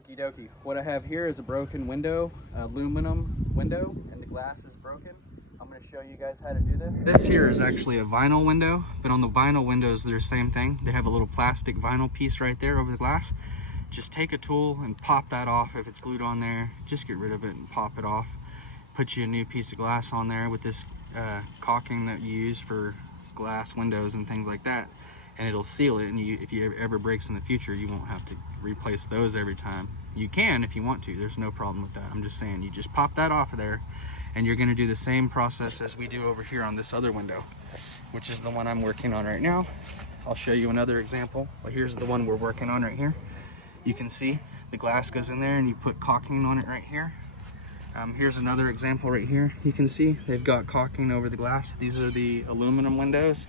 Okie dokie. What I have here is a broken window, aluminum window, and the glass is broken. I'm going to show you guys how to do this. This here is actually a vinyl window, but on the vinyl windows, they're the same thing. They have a little plastic vinyl piece right there over the glass. Just take a tool and pop that off. If it's glued on there, just get rid of it and pop it off. Put you a new piece of glass on there with this caulking that you use for glass windows and things like that. And it'll seal it, and if you ever breaks in the future, you won't have to replace those every time. You can if you want to, there's no problem with that. I'm just saying, you just pop that off of there, and you're gonna do the same process as we do over here on this other window, which is the one I'm working on right now. I'll show you another example. Well, here's the one we're working on right here. You can see the glass goes in there, and you put caulking on it right here. Here's another example right here. You can see they've got caulking over the glass. These are the aluminum windows,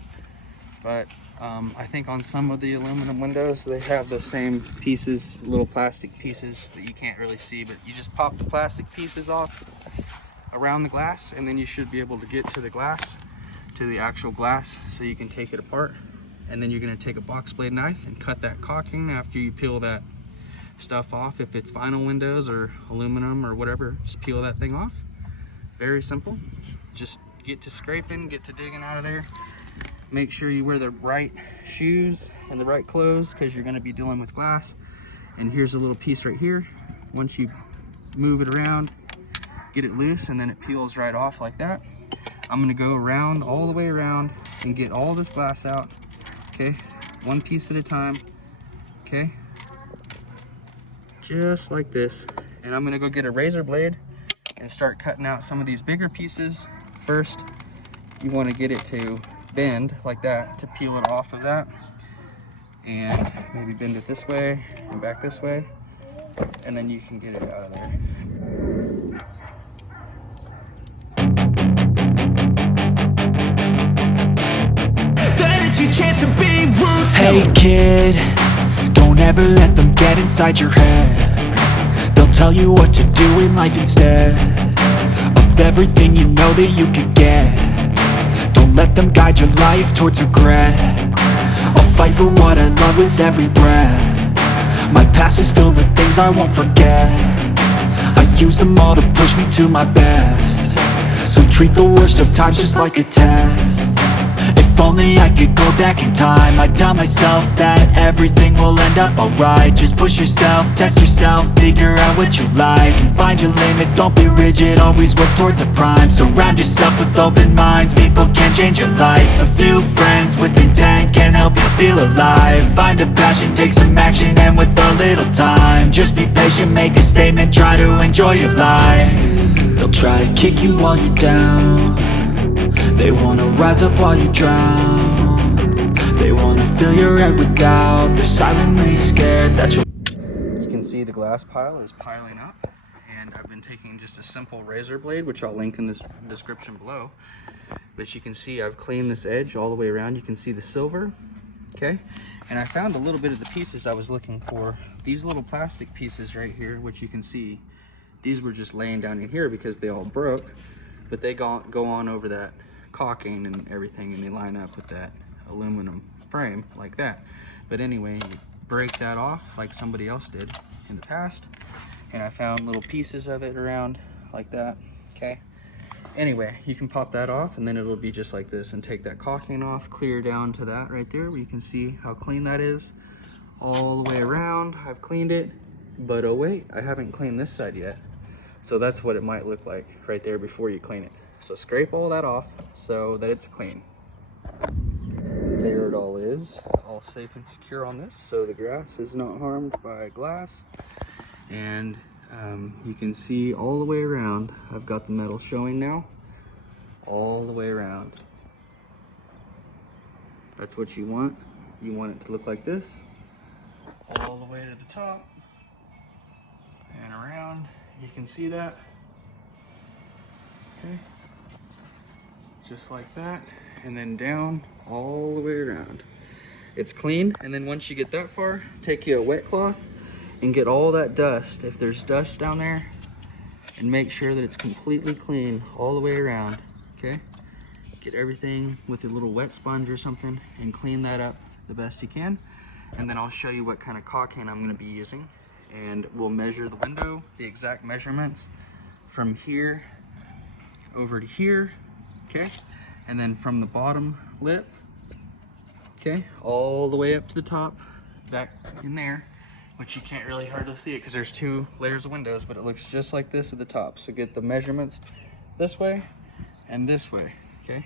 but I think on some of the aluminum windows they have the same pieces, little plastic pieces that you can't really see, but you just pop the plastic pieces off around the glass, and then you should be able to get to the glass, to the actual glass, so you can take it apart. And then you're going to take a box blade knife and cut that caulking after you peel that stuff off. If it's vinyl windows or aluminum or whatever, just peel that thing off. Very simple. Just get to scraping, get to digging out of there. Make sure you wear the right shoes and the right clothes, because you're going to be dealing with glass. And here's a little piece right here. Once you move it around, get it loose, and then it peels right off like that. I'm going to go around, all the way around, and get all this glass out. Okay, one piece at a time. Okay, just like this. And I'm going to go get a razor blade and start cutting out some of these bigger pieces. First, you want to get it to bend like that to peel it off of that, and maybe bend it this way and back this way, and then you can get it out of there. Hey kid, don't ever let them get inside your head. They'll tell you what to do in life instead of everything you know that you could get. Don't let them guide your life towards regret. I'll fight for what I love with every breath. My past is filled with things I won't forget. I use them all to push me to my best. So treat the worst of times just like a test. If only I could go back in time, I'd tell myself that everything will end up alright. Just push yourself, test yourself, figure out what you like, and find your limits, don't be rigid, always work towards a prime. Surround yourself with open minds, people can change your life. A few friends with intent can help you feel alive. Find a passion, take some action, and with a little time, just be patient, make a statement, try to enjoy your life. They'll try to kick you while you're down. They wanna rise up while you drown. They wanna fill your head with doubt. They're silently scared that you'll... You can see the glass pile is piling up, and I've been taking just a simple razor blade, which I'll link in this description below. But you can see I've cleaned this edge all the way around. You can see the silver, okay? And I found a little bit of the pieces I was looking for. These little plastic pieces right here, which you can see, these were just laying down in here because they all broke, but they go on over that caulking and everything, and they line up with that aluminum frame like that. But anyway, you break that off like somebody else did in the past, and I found little pieces of it around like that. Okay, anyway, you can pop that off, and then it'll be just like this. And take that caulking off, clear down to that right there where you can see how clean that is all the way around. I've cleaned it, but oh wait, I haven't cleaned this side yet. So that's what it might look like right there before you clean it. So scrape all that off so that it's clean. There it all is, all safe and secure on this, so the grass is not harmed by glass. And you can see all the way around, I've got the metal showing now, all the way around. That's what you want. You want it to look like this, all the way to the top and around. You can see that. Okay. Just like that, and then down all the way around. It's clean, and then once you get that far, take you a wet cloth and get all that dust, if there's dust down there, and make sure that it's completely clean all the way around, okay? Get everything with a little wet sponge or something and clean that up the best you can. And then I'll show you what kind of caulking I'm gonna be using. and we'll measure the window, the exact measurements from here over to here, okay? And then from the bottom lip, okay, all the way up to the top, back in there, which you can't really hardly see it because there's 2 layers of windows, but it looks just like this at the top. So get the measurements this way and this way, okay?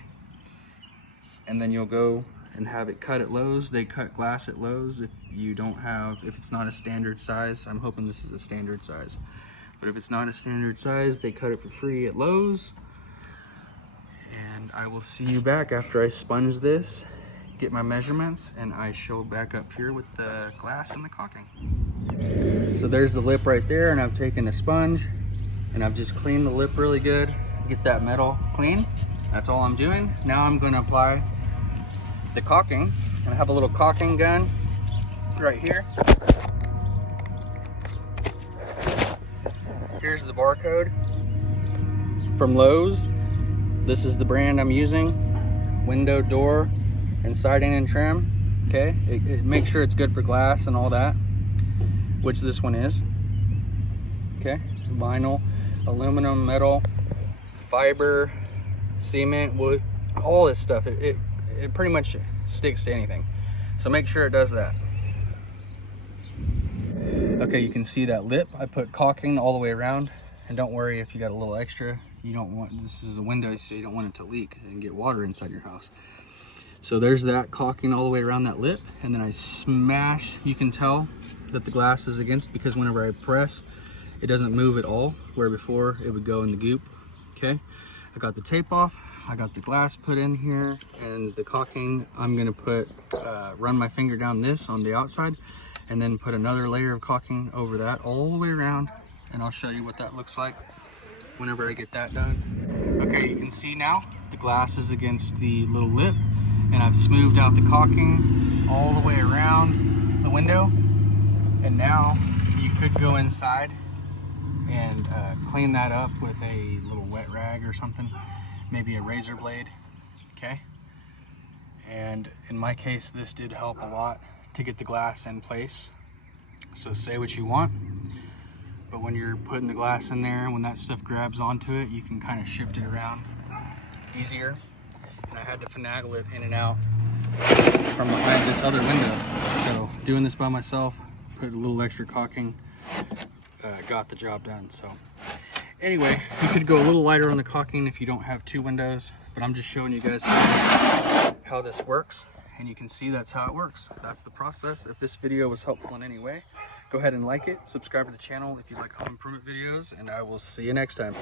And then you'll go and have it cut at Lowe's. They cut glass at Lowe's if it's not a standard size. I'm hoping this is a standard size. But if it's not a standard size, they cut it for free at Lowe's. And I will see you back after I sponge this, get my measurements, and I show back up here with the glass and the caulking. So there's the lip right there, and I've taken a sponge and I've just cleaned the lip really good, get that metal clean. That's all I'm doing. Now I'm going to apply the caulking, and I have a little caulking gun right here. Here's the barcode from Lowe's. This is the brand I'm using. Window, door, and siding and trim. Okay, it makes sure it's good for glass and all that, which this one is. Okay, vinyl, aluminum, metal, fiber, cement, wood, all this stuff. It pretty much sticks to anything. So make sure it does that. Okay, you can see that lip. I put caulking all the way around, and don't worry if you got a little extra. You don't want, this is a window, so you don't want it to leak and get water inside your house. So there's that caulking all the way around that lip, and then I smash. You can tell that the glass is against, because whenever I press, it doesn't move at all, where before it would go in the goop. Okay, I got the tape off, I got the glass put in here, and the caulking, I'm gonna put, run my finger down this on the outside, and then put another layer of caulking over that all the way around, and I'll show you what that looks like whenever I get that done. Okay, you can see now the glass is against the little lip, and I've smoothed out the caulking all the way around the window. And now you could go inside and clean that up with a little wet rag or something, maybe a razor blade, okay? And in my case, this did help a lot to get the glass in place. So say what you want, but when you're putting the glass in there, when that stuff grabs onto it, you can kind of shift it around easier. And I had to finagle it in and out from behind this other window. So doing this by myself, put a little extra caulking, got the job done. So anyway, you could go a little lighter on the caulking if you don't have 2 windows, but I'm just showing you guys how this works, and you can see that's how it works. That's the process. If this video was helpful in any way, go ahead and like it, subscribe to the channel if you like home improvement videos, and I will see you next time.